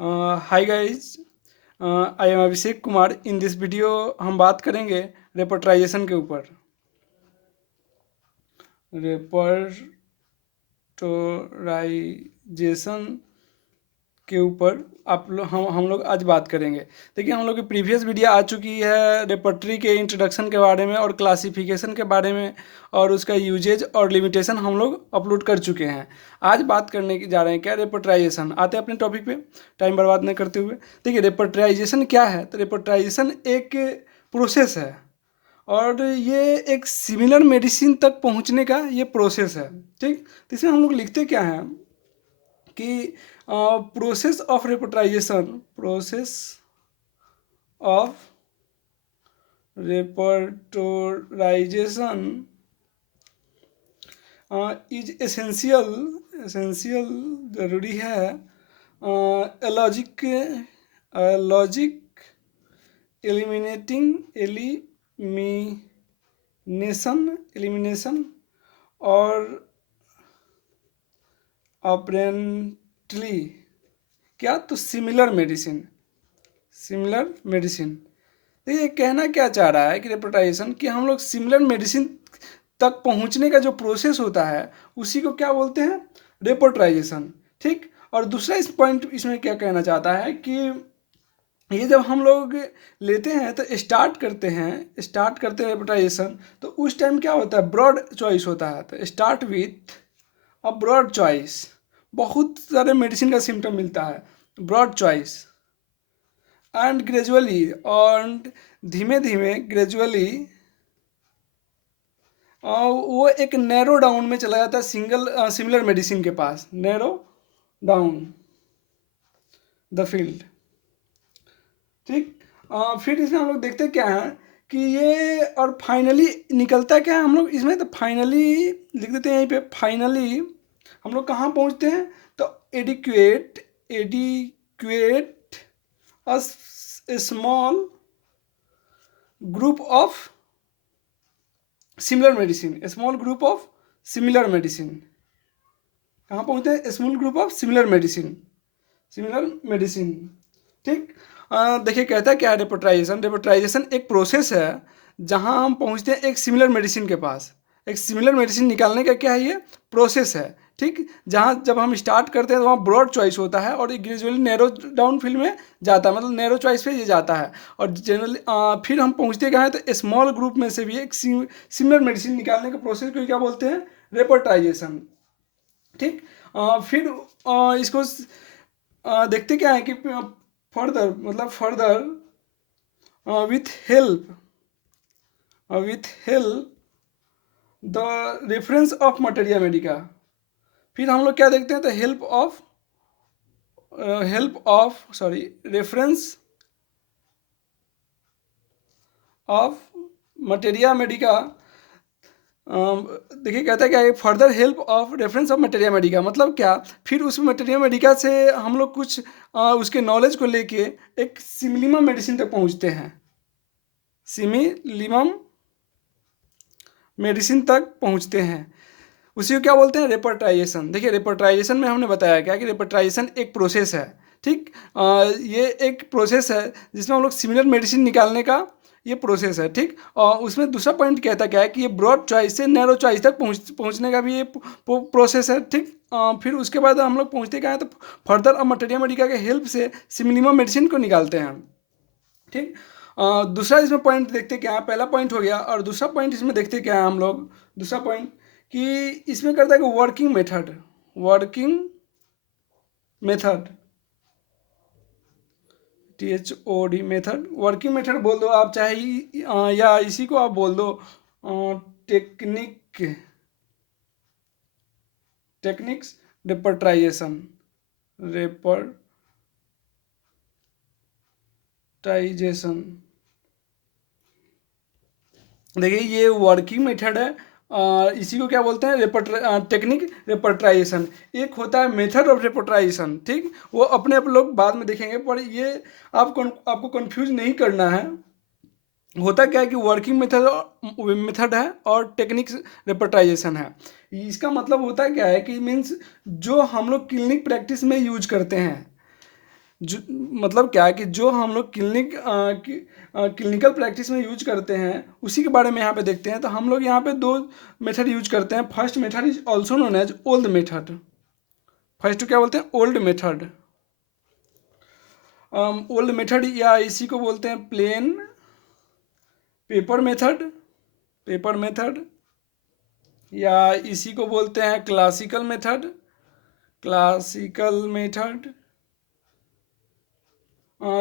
Hi guys, I am Abhishek Kumar. In this video हम बात करेंगे रेपर्टराइजेशन के ऊपर। रेपर्टराइजेशन के ऊपर हम लोग आज बात करेंगे। देखिए, हम लोग की प्रीवियस वीडियो आ चुकी है रेपर्टरी के इंट्रोडक्शन के बारे में और क्लासिफिकेशन के बारे में, और उसका यूजेज और लिमिटेशन हम लोग अपलोड कर चुके हैं। आज बात करने की जा रहे हैं क्या, रेपर्टराइजेशन। आते हैं अपने टॉपिक पे टाइम बर्बाद नहीं करते हुए। देखिए, रेपर्टराइजेशन क्या है। तो रेपर्टराइजेशन एक प्रोसेस है, और ये एक सिमिलर मेडिसिन तक पहुंचने का ये प्रोसेस है। ठीक, तो इसमें हम लोग लिखते क्या हैं कि process of repertorization, process of repertorization is essential, essential जरूरी है, लॉजिक एलिमिनेशन और अपेरेंटली क्या, तो सिमिलर मेडिसिन। तो ये कहना क्या चाह रहा है कि रेपर्टाइजेशन कि हम लोग सिमिलर मेडिसिन तक पहुंचने का जो प्रोसेस होता है उसी को क्या बोलते हैं, रेपर्टराइजेशन। ठीक, और दूसरा इस पॉइंट इसमें क्या कहना चाहता है कि ये जब हम लोग लेते हैं तो स्टार्ट करते हैं रेपर्टाइजेशन, तो उस टाइम क्या होता है, ब्रॉड चॉइस होता है। तो start with a broad choice, बहुत सारे मेडिसिन का सिम्टम मिलता है, ब्रॉड चॉइस, एंड ग्रेजुअली, और धीमे धीमे ग्रेजुअली वो एक नैरो डाउन में चला जाता है सिमिलर मेडिसिन के पास, नैरो डाउन द फील्ड। ठीक, फिर इसमें हम लोग देखते क्या है कि ये, और फाइनली निकलता क्या है हम लोग इसमें, तो फाइनली लिख देते हैं यहीं पे। फाइनली हम लोग कहाँ पहुँचते हैं, तो adequate a small group of similar medicine, small group of similar medicine. कहाँ पहुँचते हैं, small group of similar medicine. ठीक, देखिए कहता है क्या है रेपर्टराइजेशन एक प्रोसेस है जहाँ हम पहुँचते हैं एक सिमिलर मेडिसिन के पास। एक सिमिलर मेडिसिन निकालने का क्या है, ये प्रोसेस है। ठीक, जहाँ जब हम स्टार्ट करते हैं तो वहाँ ब्रॉड चॉइस होता है और ग्रेजुअली नैरो डाउन फील्ड में जाता है, मतलब नैरो चॉइस पे ये जाता है। और जनरली फिर हम पहुँचते कहाँ हैं, तो स्मॉल ग्रुप में से भी एक सिमिलर मेडिसिन निकालने का प्रोसेस को क्या बोलते हैं, रेपर्टाइजेशन। ठीक, फिर इसको देखते क्या है कि फर्दर, मतलब further with help the reference of materia Medica. फिर हम लोग क्या देखते हैं, तो रेफरेंस ऑफ मटेरिया मेडिका। देखिए कहता है क्या, further help of reference of materia Medica, मतलब क्या, फिर उस मटेरिया मेडिका से हम लोग कुछ उसके नॉलेज को लेके एक सिमिलिमम मेडिसिन तक पहुंचते हैं, सिमिलिमम मेडिसिन तक पहुंचते हैं। उसी को क्या बोलते हैं, रेपर्टाइजेशन। देखिए, रेपर्टाइजेशन में हमने बताया क्या कि रेपर्टाइजेशन एक प्रोसेस है। ठीक, ये एक प्रोसेस है जिसमें हम लोग सिमिलर मेडिसिन निकालने का ये प्रोसेस है। ठीक, और उसमें दूसरा पॉइंट कहता क्या है कि ये ब्रॉड चॉइस से नैरो चॉइस तक पहुंचने का भी ये प्रोसेस है। ठीक, फिर उसके बाद हम लोग पहुंचते क्या है, तो फर्दर अब मटेरिया मेडिका के हेल्प से सिमिलिमम मेडिसिन को निकालते हैं। ठीक, दूसरा इसमें पॉइंट देखते क्या है, पहला पॉइंट हो गया, और दूसरा पॉइंट इसमें देखते क्या है हम लोग, दूसरा पॉइंट कि इसमें करता है कि working method THOD method, working method बोल दो आप चाहे, या इसी को आप बोल दो टेक्निक्स रेपर्टाइजेशन। देखिए, ये वर्किंग मेथड है, इसी को क्या बोलते हैं, टेक्निक रेपर्टाइजेशन। एक होता है मेथड ऑफ रेपर्टाइजेशन। ठीक, वो अपने आप लोग बाद में देखेंगे, पर ये आपको कंफ्यूज नहीं करना है। होता क्या है कि वर्किंग मेथड है और टेक्निक रेपर्टाइजेशन है। इसका मतलब होता क्या है कि मीन्स जो हम लोग क्लिनिक प्रैक्टिस में यूज करते हैं, जो मतलब क्या है कि जो हम लोग क्लिनिकल प्रैक्टिस में यूज करते हैं उसी के बारे में यहाँ पे देखते हैं। तो हम लोग यहाँ पे दो मेथड यूज करते हैं। First method is also known as old method. First क्या बोलते हैं? Old method. ओल्ड मेथड या इसी को बोलते हैं plain paper method, paper method, या इसी को बोलते हैं क्लासिकल मेथड, क्लासिकल मेथड।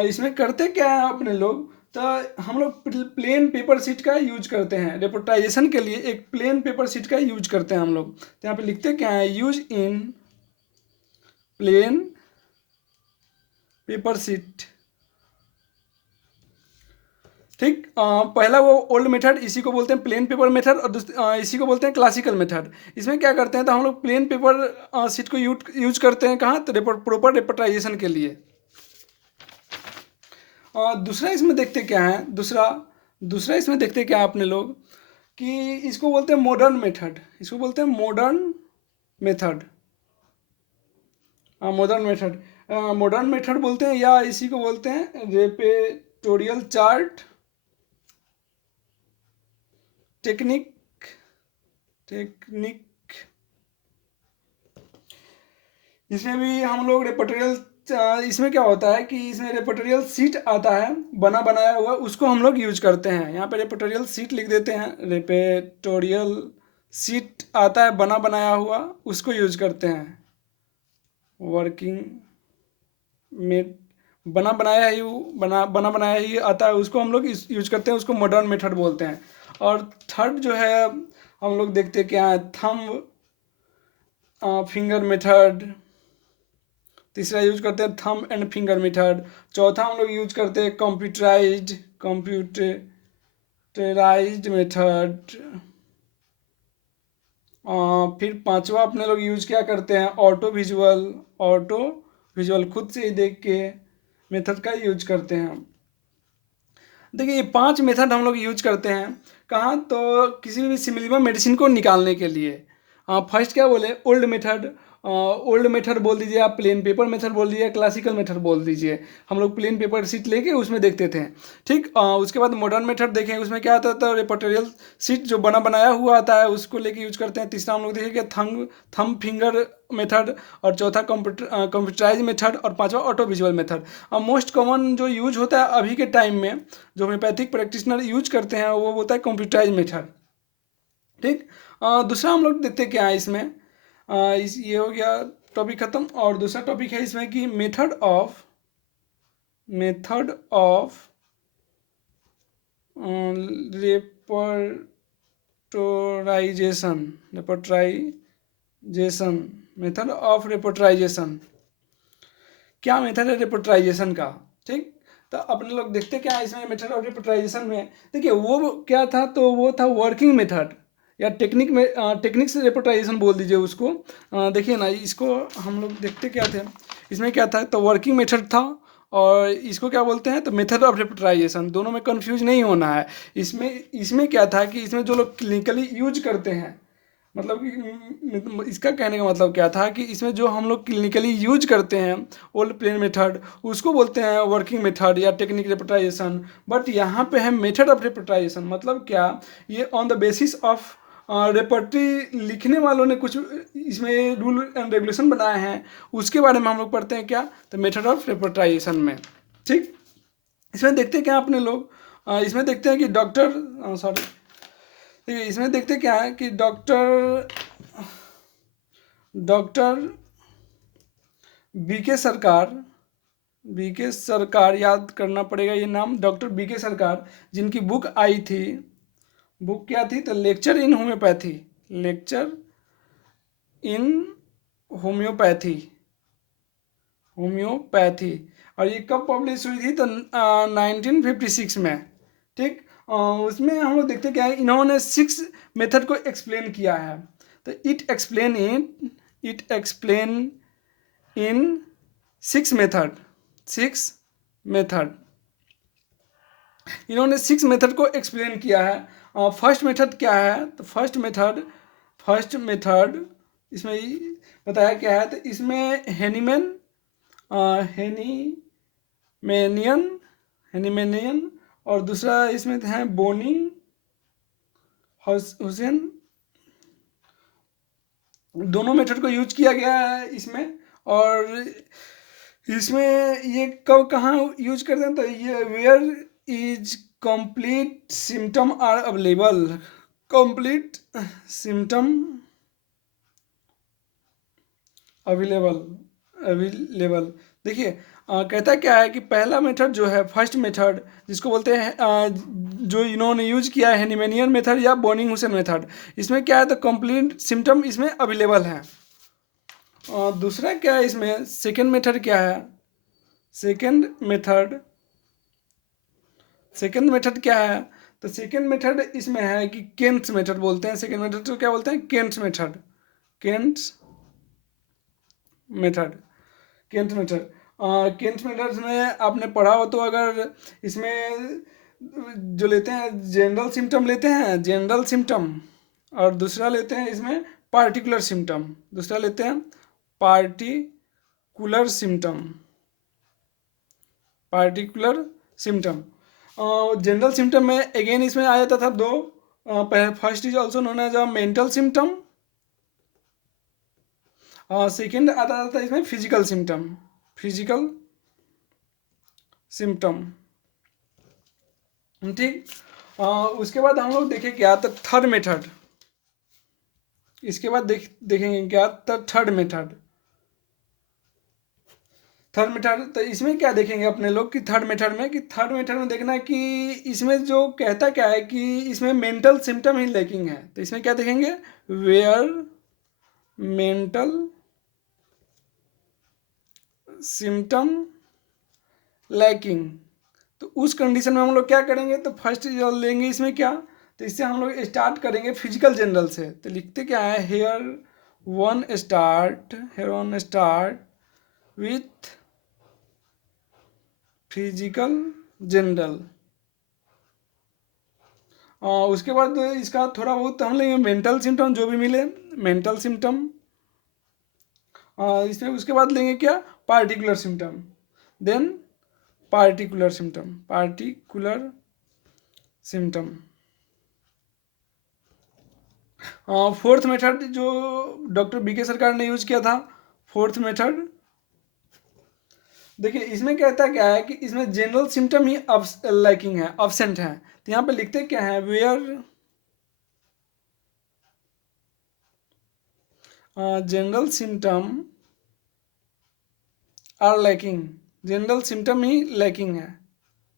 इसमें करते क्या है अपने लोग, तो हम लोग प्लेन पेपर शीट का यूज करते हैं रिपोर्टाइजेशन के लिए। एक प्लेन पेपर शीट का यूज करते हैं हम लोग। तो यहाँ पे लिखते क्या है? Use in plain paper sheet. ठीक। पहला वो ओल्ड मेथड, इसी को बोलते हैं प्लेन पेपर मेथड, और इसी को बोलते हैं क्लासिकल मेथड। इसमें क्या करते हैं? तो हम लोग प्लेन पेपर शीट को यूज करते हैं कहाँ? तो प्रॉपर रिपोर्टाइजेशन के लिए। दूसरा इसमें देखते क्या है? दूसरा इसमें देखते क्या है अपने लोग कि इसको बोलते हैं मॉडर्न मेथड। इसको बोलते हैं modern method. Modern method, modern method बोलते हैं, या इसी को बोलते हैं रेपेटोरियल चार्ट टेक्निक। इसमें भी हम लोग रेपेटोरियल, इसमें क्या होता है कि इसमें रेपेटोरियल सीट आता है बना बनाया हुआ, उसको हम लोग यूज करते हैं। यहाँ पे रेपेटोरियल सीट लिख देते हैं। रेपेटोरियल सीट आता है बना बनाया हुआ, उसको यूज करते हैं। वर्किंग में बना बनाया ही आता है, उसको हम लोग यूज करते हैं, उसको मॉडर्न मेथड बोलते हैं। और थर्ड जो है हम लोग देखते क्या है? Thumb finger method. तीसरा यूज करते हैं थंब एंड फिंगर मेथड। चौथा हम लोग यूज करते हैं कंप्यूटराइज्ड मेथड। फिर पांचवा अपने लोग यूज क्या करते हैं? ऑटो विजुअल खुद से ही देख के मेथड का यूज करते हैं। देखिए ये 5 मेथड हम लोग यूज करते हैं कहाँ? तो किसी भी सिमिलर मेडिसिन को निकालने के लिए। फर्स्ट क्या बोले? Old method. ओल्ड मेथड बोल दीजिए, आप प्लेन पेपर मेथड बोल दीजिए, क्लासिकल मेथड बोल दीजिए। हम लोग प्लेन पेपर शीट लेके उसमें देखते थे। ठीक। उसके बाद मॉडर्न मेथड देखें, उसमें क्या आता था? रेपेटोरियल शीट जो बना बनाया हुआ आता है उसको लेके यूज करते हैं। तीसरा हम लोग देखेंगे थंब फिंगर मेथड, और चौथा कंप्यूटराइज मेथड, और पांचवा auto visual method. Most common जो यूज होता है अभी के टाइम में, जो होम्योपैथिक प्रैक्टिशनर यूज करते हैं, वो होता है कंप्यूटराइज मेथड। ठीक। दूसरा हम लोग देखते क्या है इसमें, ये हो गया टॉपिक खत्म। और दूसरा टॉपिक है इसमें कि method of repertorization. Method of repertorization. क्या मेथड है रेपोर्टाइजेशन का? ठीक। तो अपने लोग देखते क्या है इसमें मेथड ऑफ रेपोर्टाइजेशन में। देखिए वो क्या था, तो वो था वर्किंग मेथड या टेक्निक से रेपोर्टाइजेशन बोल दीजिए उसको। देखिए ना, इसको हम लोग देखते क्या थे इसमें, क्या था? तो वर्किंग मेथड था, और इसको क्या बोलते हैं? तो मेथड ऑफ रेपोर्टाइजेशन। दोनों में कंफ्यूज नहीं होना है। इसमें क्या था कि इसमें जो लोग क्लिनिकली यूज करते हैं, मतलब कि इसका कहने का मतलब क्या था कि इसमें जो हम लोग क्लिनिकली यूज करते हैं ओल्ड प्लेन मेथड, उसको बोलते हैं वर्किंग मेथड या टेक्निक रेपोर्टाइजेशन। बट यहाँ पे है मेथड ऑफ रेपोर्टाइजेशन। मतलब क्या? ये on the basis of repertory लिखने वालों ने कुछ इसमें रूल एंड रेगुलेशन बनाए हैं, उसके बारे में हम लोग पढ़ते हैं क्या? तो मेथड ऑफ रेपोर्टाइजेशन में। ठीक। इसमें देखते हैं क्या अपने लोग, इसमें देखते हैं कि देखिए इसमें देखते क्या है कि डॉक्टर बीके सरकार याद करना पड़ेगा ये नाम। डॉक्टर बीके सरकार, जिनकी बुक आई थी, बुक क्या थी? तो लेक्चर इन होम्योपैथी। और ये कब पब्लिश हुई थी? तो 1956 में। ठीक। उसमें हम लोग देखते क्या है, इन्होंने 6 मेथड को एक्सप्लेन किया है। तो इट एक्सप्लेन इन 6 मेथड। इन्होंने 6 मेथड को एक्सप्लेन किया है। फर्स्ट मेथड क्या है? तो फर्स्ट मेथड इसमें बताया क्या है? तो इसमें हेनीमैन मैनियन हेनीमेनियन, और दूसरा इसमें है बोनी हुसैन। दोनों मेथड को यूज किया गया है इसमें। और इसमें ये कब कहाँ यूज करते हैं, तो ये where is complete symptom are available. Complete symptom available available. देखिए कहता क्या है कि पहला मेथड जो है, फर्स्ट मेथड जिसको बोलते हैं जो इन्होंने यूज किया है हेनीमेनियन मेथड या बोनिंग हुसैन मेथड, इसमें क्या है, तो कंप्लीट सिम्टम इसमें अवेलेबल है। दूसरा क्या है इसमें, सेकेंड मेथड क्या है, सेकेंड मेथड क्या है, तो सेकेंड मेथड इसमें है कि केंट्स मेथड बोलते हैं। सेकेंड मेथड को क्या बोलते हैं, Kant's method. Kant's method Kent method Kent method में आपने पढ़ा हो तो, अगर इसमें जो लेते हैं जनरल सिम्टम लेते हैं, जनरल सिम्टम, और दूसरा लेते हैं इसमें पार्टिकुलर सिम्टम, दूसरा लेते हैं particular symptom. Particular symptom general symptom में अगेन इसमें आ जाता था दो। First is also known as a mental symptom, second आता था इसमें फिजिकल सिम्टम। फिजिकल सिम्टम ठीक। उसके बाद हम लोग देखें क्या, तो थर्ड मेथड। इसके बाद देखेंगे क्या, तो थर्ड मेथड। थर्ड मेथड तो इसमें क्या देखेंगे अपने लोग कि थर्ड मेथड में देखना है कि इसमें जो कहता क्या है कि इसमें मेंटल सिम्टम ही लैकिंग है। तो इसमें क्या देखेंगे, वेयर मेंटल सिम्टम लैकिंग। तो उस कंडीशन में हम लोग क्या करेंगे, तो फर्स्ट लेंगे इसमें क्या, तो इससे हम लोग स्टार्ट करेंगे फिजिकल जनरल से। तो लिखते क्या है, here one start with physical general. उसके बाद इसका थोड़ा बहुत हम लेंगे मेंटल सिम्टम, जो भी मिले मेंटल सिम्टम। इसमें उसके बाद लेंगे क्या, particular symptom, then particular symptom. Fourth method जो डॉक्टर बीके सरकार ने यूज किया था, फोर्थ मेथड। देखिए इसमें कहता क्या है कि इसमें जनरल सिम्टम ही लैकिंग है, अब्सेंट है। तो यहाँ पे लिखते क्या है, where general symptom are lacking. General symptom ही लैकिंग है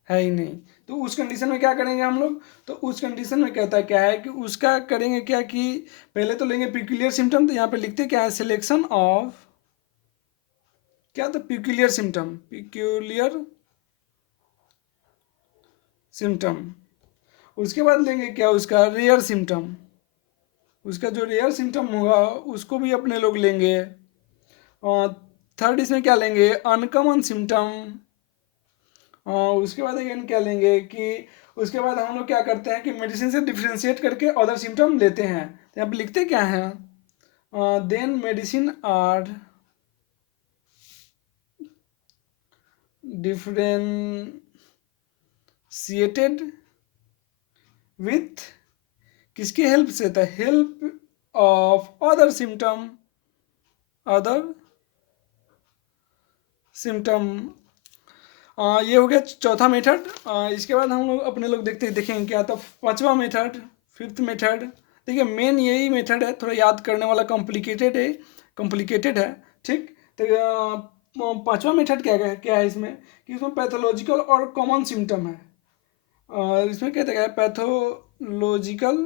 ही नहीं। तो उस कंडीशन में क्या करेंगे हम लोग, तो उस कंडीशन में कहता क्या है कि उसका करेंगे क्या कि पहले तो लेंगे पिक्यूलियर सिम्टम। तो यहाँ पे लिखते क्या है, सिलेक्शन ऑफ क्या, तो पिक्यूलियर सिम्टम। उसके बाद लेंगे क्या, उसका रेयर सिम्टम। उसका जो रेयर सिम्टम होगा उसको भी अपने लोग लेंगे। और थर्ड इसमें क्या लेंगे, अनकॉमन सिम्टम। उसके बाद अगेन क्या लेंगे कि उसके बाद हम लोग क्या करते हैं कि मेडिसिन से डिफ्रेंशिएट करके अदर सिम्टम लेते हैं। तो यहाँ पे लिखते क्या है, then medicine are differentiated with किसकी हेल्प से, the help of other symptom ये हो गया चौथा मेथड। इसके बाद हम लोग अपने लोग देखेंगे क्या, तो पांचवा मेथड, फिफ्थ मेथड। देखिए मेन यही मेथड है, थोड़ा याद करने वाला, कॉम्प्लिकेटेड है ठीक। तो पांचवा मेथड क्या है इसमें, कि इसमें पैथोलॉजिकल और कॉमन सिम्टम है। इसमें कहते हैं पैथोलॉजिकल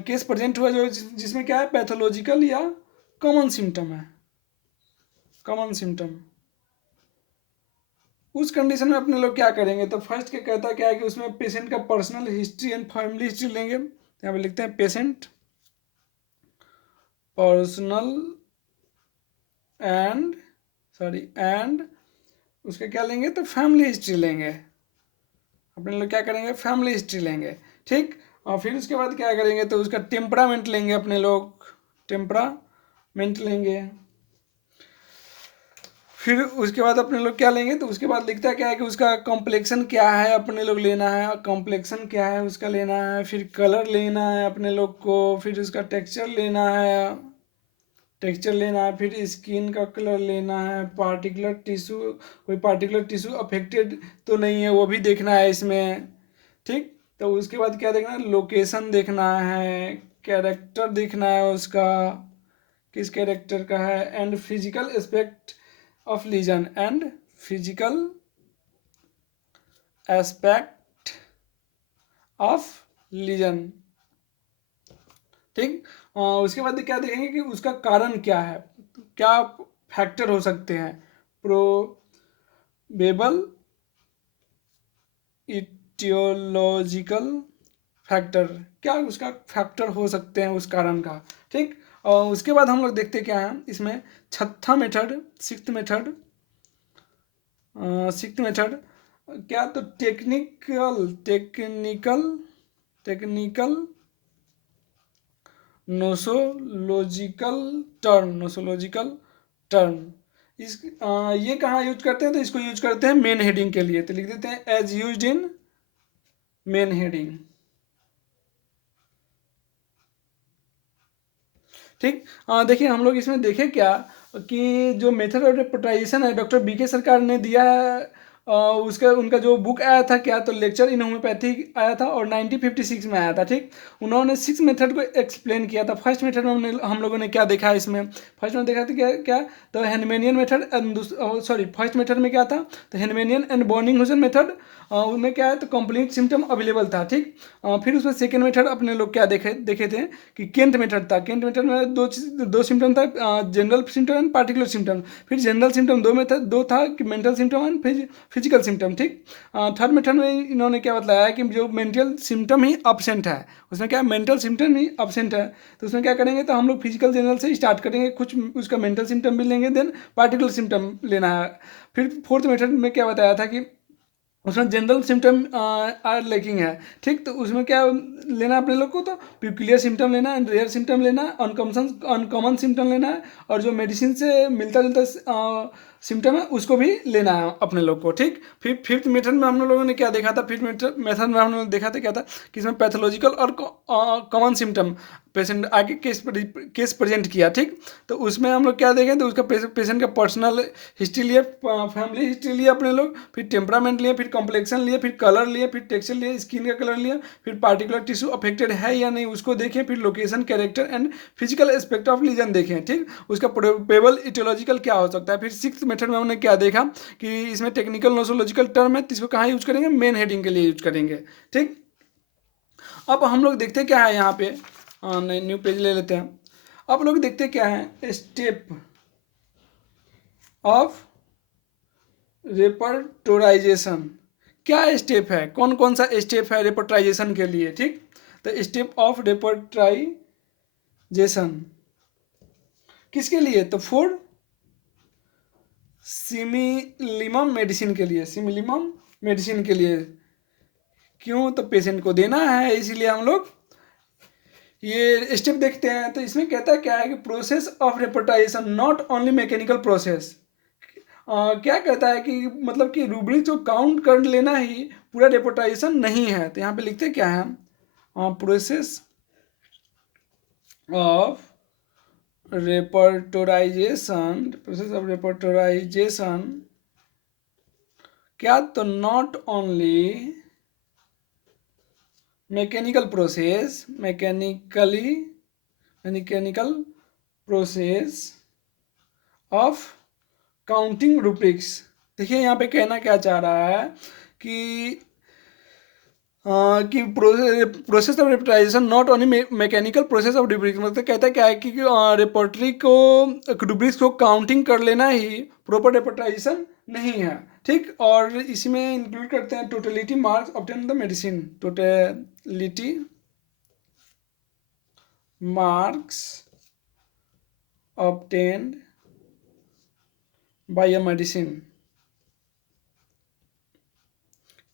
केस प्रेजेंट हुआ जो जिसमें क्या है, पैथोलॉजिकल या कॉमन सिम्टम है, कॉमन सिम्टम। उस कंडीशन में अपने लोग क्या करेंगे, तो फर्स्ट क्या कहता क्या है कि उसमें पेशेंट का personal history and family history लेंगे। यहाँ पे लिखते हैं पेशेंट पर्सनल एंड उसका क्या लेंगे, तो फैमिली हिस्ट्री लेंगे। अपने लोग क्या करेंगे, फैमिली हिस्ट्री लेंगे ठीक। और फिर उसके बाद क्या करेंगे, तो उसका टेम्परामेंट लेंगे अपने लोग, टेम्परामेंट लेंगे। फिर उसके बाद अपने लोग क्या लेंगे, तो उसके बाद लिखता क्या है कि उसका कॉम्प्लेक्शन क्या है अपने लोग लेना है, कॉम्प्लेक्शन क्या है उसका लेना है, फिर कलर लेना है अपने लोग को, फिर उसका टेक्सचर लेना है, फिर स्किन का कलर लेना है, पार्टिकुलर टिश्यू, कोई पार्टिकुलर टिश्यू अफेक्टेड तो नहीं है वो भी देखना है इसमें। ठीक, तो उसके बाद क्या देखना है, लोकेशन देखना है, कैरेक्टर देखना है उसका, किस कैरेक्टर का है, and physical aspect of legion, and physical aspect of legion. ठीक, उसके बाद क्या देखेंगे कि उसका कारण क्या है, क्या फैक्टर हो सकते हैं, प्रोबेबल इटियोलॉजिकल फैक्टर, क्या उसका फैक्टर हो सकते हैं उस कारण का। ठीक, और उसके बाद हम लोग देखते क्या है इसमें, छठा मेथड, सिक्स्थ मेथड क्या, तो टेक्निकल नोसोलॉजिकल टर्म। ये कहाँ यूज करते हैं, तो इसको यूज करते हैं मेन हेडिंग के लिए, तो लिख देते हैं as used in main heading. ठीक, देखिए हम लोग इसमें देखें क्या कि जो मेथड ऑफ रिपोर्टाइजेशन है डॉक्टर बी के सरकार ने दिया है, उसका उनका जो बुक आया था क्या, तो लेक्चर इन होम्योपैथी आया था और 1956 में आया था। ठीक, उन्होंने 6 मेथड को एक्सप्लेन किया था। फर्स्ट मेथड में हम लोगों ने क्या देखा इसमें, फर्स्ट में देखा था क्या तो Hahnemannian method and sorry first method में क्या था, तो हेनमेनियन एंड बॉर्निंगहॉउसन मेथड, उनमें क्या है तो कंप्लीट सिम्टम अवेलेबल था। ठीक, फिर उसमें सेकेंड मेथड अपने लोग क्या देखे थे कि केंट मेथड था। केंट मेथड में दो सिम्टम था, general symptom and particular symptom. फिर जनरल सिम्टम दो था कि mental symptom and physical symptom. ठीक, थर्ड मेथड में इन्होंने क्या बताया है कि जो मेंटल सिम्टम ही अब्सेंट है, उसमें क्या मेंटल सिम्टम ही अब्सेंट है, तो उसमें क्या करेंगे, तो हम लोग फिजिकल जनरल से स्टार्ट करेंगे, कुछ उसका मेंटल सिम्टम भी लेंगे, देन पार्टिकुलर सिम्टम लेना है। फिर फोर्थ मेथड में क्या बताया था कि उसमें जनरल सिम्टम आर लैकिंग है। ठीक, तो उसमें क्या लेना है अपने लोग को, तो प्यूक्लियर सिम्टम लेना है, रेयर सिम्टम लेना है, अनकॉमन सिम्टम लेना है, और जो मेडिसिन से मिलता जुलता सिम्टम है उसको भी लेना है अपने लोग को। ठीक, फिर फिफ्थ मेथड में हम लोगों ने क्या देखा था, फिफ्थ मेथड में हम लोग देखा था क्या था कि इसमें पैथोलॉजिकल और कॉमन सिम्टम पेशेंट आगे केस प्रेजेंट किया। ठीक, तो उसमें हम लोग क्या देखें, तो उसका पेशेंट का पर्सनल हिस्ट्री लिए, फैमिली हिस्ट्री लिए अपने लोग, फिर टेम्परामेंट लिए, फिर कॉम्प्लेक्शन लिए, फिर कलर लिए, फिर टेक्सचर लिए, स्किन का कलर लिया, फिर पार्टिकुलर टिश्यू अफेक्टेड है या नहीं उसको देखें, फिर location, character and physical aspect of legion देखें। ठीक, उसका प्रोबेबल इटियोलॉजिकल क्या हो सकता है। फिर सिक्स मेथड में हमने क्या देखा कि इसमें टेक्निकल नोसोलॉजिकल टर्म है, तो इसको कहाँ यूज करेंगे, मेन हेडिंग के लिए यूज करेंगे। ठीक, अब हम लोग देखते क्या है यहाँ पे, नहीं न्यू पेज ले लेते हैं। अब लोग देखते क्या है, स्टेप ऑफ रेपर्टोराइजेशन, क्या स्टेप है, कौन कौन सा स्टेप है रेपर्टराइजेशन के लिए। ठीक, तो स्टेप ऑफ रेपर्टराइजेशन किसके लिए, तो फॉर सिमिलिमम मेडिसिन के लिए, सिमिलिमम मेडिसिन के लिए। क्यों, तो पेशेंट को देना है, इसीलिए हम लोग ये स्टेप देखते हैं। तो इसमें कहता है क्या है कि process of repertorization not only mechanical process, क्या कहता है कि मतलब कि रूब्रिक्स को काउंट कर लेना ही पूरा रेपर्टाइजेशन नहीं है। तो यहाँ पे लिखते क्या है, प्रोसेस ऑफ रेपर्टोराइजेशन क्या, तो not only mechanical process of counting rubrics. देखिए यहाँ पे कहना क्या चाह रहा है कि process of repertorization not only mechanical process of rubrics, मतलब कहता क्या है कि रेपर्टरी को रूब्रिक्स को काउंटिंग कर लेना ही प्रॉपर रेपर्टाइजेशन नहीं है। ठीक, और इसमें इंक्लूड करते हैं totality marks obtain the medicine, totality marks obtained by a medicine.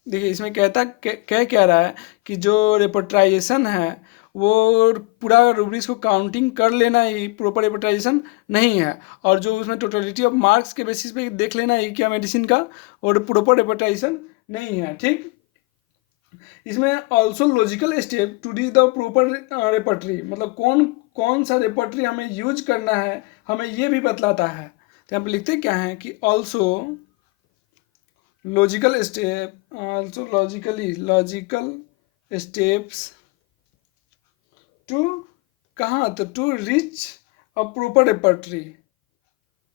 देखिए इसमें कहता कह क्या रहा है कि जो रेपर्टराइजेशन है वो पूरा रूब्रिक्स को काउंटिंग कर लेना ही प्रॉपर रेपटाइजेशन नहीं है, और जो उसमें टोटलिटी ऑफ मार्क्स के बेसिस पे देख लेना ही क्या मेडिसिन का, और प्रॉपर रेपटाइजेशन नहीं है। ठीक, इसमें also logical step to reach the proper repertory, मतलब कौन कौन सा रेपर्टरी हमें यूज करना है हमें ये भी बतलाता है। तो यहाँ पे लिखते क्या है कि also logical step, also logical steps to, कहाँ, तो to reach a proper repertory,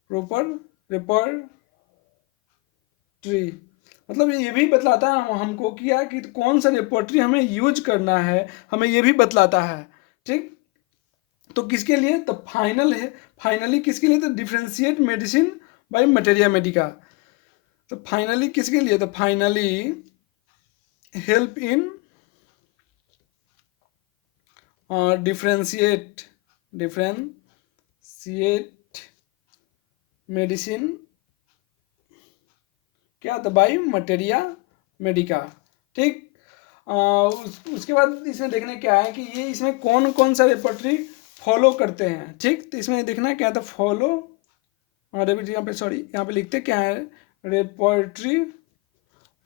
proper repertory मतलब ये भी बतलाता है हमको किया कि कौन सा रेपर्टरी हमें यूज करना है, हमें ये भी बतलाता है। ठीक, तो किसके लिए, तो फाइनल है, फाइनली किसके लिए, तो differentiate medicine bye materia Medica. तो फाइनली किसके लिए, तो finally help in differentiate medicine क्या, तो बाई मटेरिया मेडिका। ठीक, उसके बाद इसमें देखने क्या है कि ये इसमें कौन कौन सा रेपर्टरी फॉलो करते हैं। ठीक, तो इसमें देखना क्या था, फॉलो, यहाँ पे सॉरी यहाँ पे लिखते क्या है, रेपर्टरी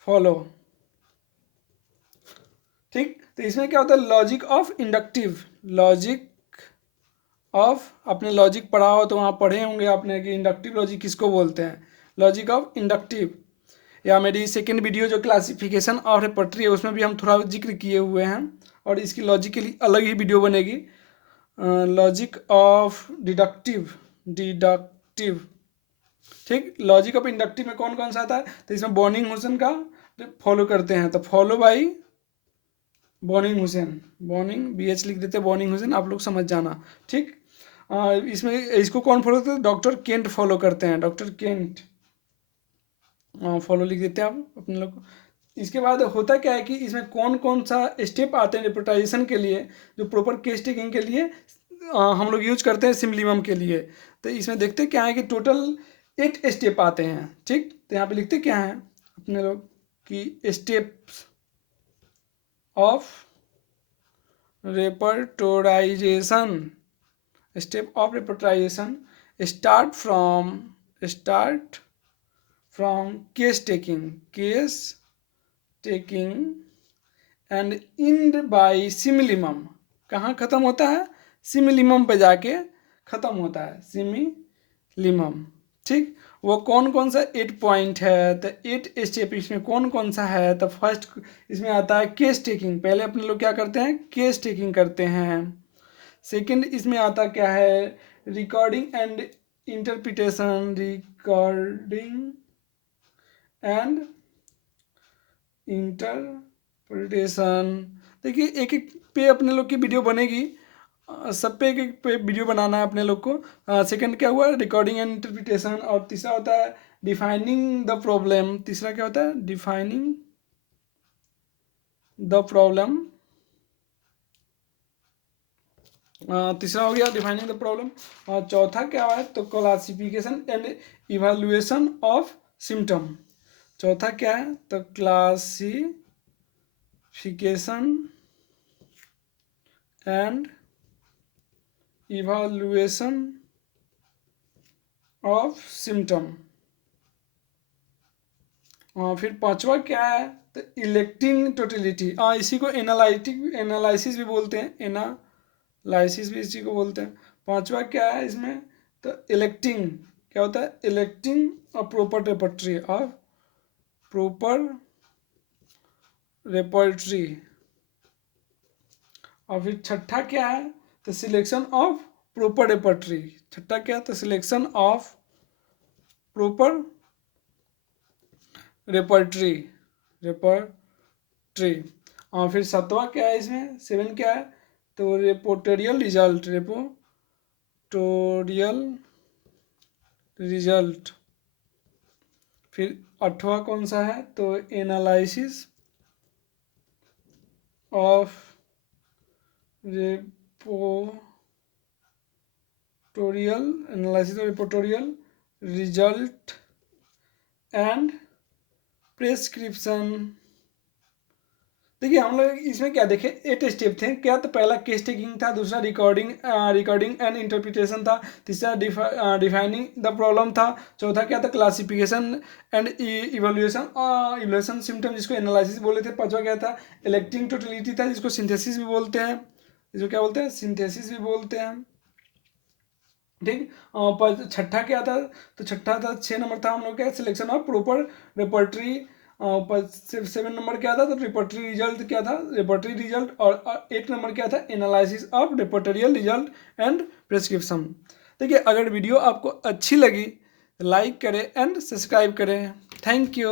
फॉलो। ठीक, तो इसमें क्या होता है, logic of inductive, logic of, आपने लॉजिक पढ़ा हो तो वहाँ पढ़े होंगे आपने कि इंडक्टिव लॉजिक किसको बोलते हैं, लॉजिक ऑफ इंडक्टिव। या मेरी सेकेंड वीडियो जो क्लासिफिकेशन ऑफ रेपर्टरी है उसमें भी हम थोड़ा जिक्र किए हुए हैं, और इसकी लॉजिक के लिए अलग ही वीडियो बनेगी, लॉजिक ऑफ डिडक्टिव। ठीक, लॉजिक ऑफ इंडक्टिव में कौन कौन सा आता है, तो इसमें बॉर्निंग हुसैन का फॉलो करते हैं, तो follow by burning Hussain, burning BH लिख देते हैं, बॉर्निंग हुसैन आप लोग समझ जाना। ठीक, इसमें इसको कौन फॉलो करते हैं, डॉक्टर केंट फॉलो करते हैं, डॉक्टर केंट फॉलो लिख देते हैं आप अपने लोग को। इसके बाद होता क्या है कि इसमें कौन कौन सा स्टेप आते हैं रिपोर्टाइजेशन के लिए, जो प्रॉपर केस टेकिंग के लिए हम लोग यूज करते हैं सिम्लिमम के लिए। तो इसमें देखते क्या है कि टोटल 8 स्टेप आते हैं। ठीक, तो यहाँ पे लिखते क्या है अपने लोग कि steps of repertorization, step of repertorization start from case taking and end by similimum. कहाँ ख़त्म होता है, सिमिलिमम पे जाके ख़त्म होता है, सिमिलिमम। ठीक, वो कौन कौन सा 8 पॉइंट है, तो 8 स्टेप इसमें कौन कौन सा है, तो फर्स्ट इसमें आता है केस टेकिंग, पहले अपने लोग क्या करते हैं, केस टेकिंग करते हैं। सेकंड इसमें आता क्या है, recording and interpretation, recording and interpretation. देखिए एक एक पे अपने लोग की वीडियो बनेगी, सब पे एक एक पे वीडियो बनाना है अपने लोग को। सेकंड क्या हुआ, रिकॉर्डिंग एंड इंटरप्रिटेशन, और तीसरा होता है डिफाइनिंग द प्रॉब्लम, तीसरा क्या होता है, डिफाइनिंग द प्रॉब्लम, तीसरा हो गया डिफाइनिंग द प्रॉब्लम। और चौथा क्या है, तो classification and evaluation of symptom. चौथा क्या है, तो classification and evaluation of symptom. फिर पांचवा क्या है, तो इलेक्टिंग टोटलिटी, इसी को एनालिसिस भी बोलते हैं, एनालिसिस भी इसी को बोलते हैं। पांचवा क्या है इसमें, तो इलेक्टिंग, क्या होता है, electing a proper repertory of proper repertory. और फिर छठा क्या है, तो सिलेक्शन ऑफ प्रॉपर रेपर्टरी। छठा क्या है, तो सिलेक्शन ऑफ प्रॉपर रेपर्टरी। और फिर सातवां क्या है इसमें, 7 क्या है, तो रेपोर्टोरियल रिजल्ट। फिर 8वां कौन सा है, तो analysis of repertorial result and prescription. देखिए हम लोग इसमें क्या देखे 8 स्टेप थे क्या, तो पहला केस टेकिंग था, दूसरा रिकॉर्डिंग एंड इंटरप्रिटेशन था, तीसरा डिफाइनिंग द प्रॉब्लम था, चौथा क्या था क्लासिफिकेशन एंड इवोल्यूशन सिम्टम जिसको एनालिसिस बोले थे, पांचवा क्या था इलेक्टिंग टोटलिटी था जिसको सिंथेसिस भी बोलते हैं, इसको क्या बोलते हैं सिंथेसिस भी बोलते हैं। ठीक। पर छठा क्या था, तो छठा था 6 नंबर था हम लोग क्या selection of proper repertory. 7 number क्या था, तो रेपर्टरी रिजल्ट क्या था रेपर्टरी रिजल्ट, और 8 नंबर क्या था analysis of repertorial result and prescription. देखिए अगर वीडियो आपको अच्छी लगी लाइक करें एंड सब्सक्राइब करें। Thank you.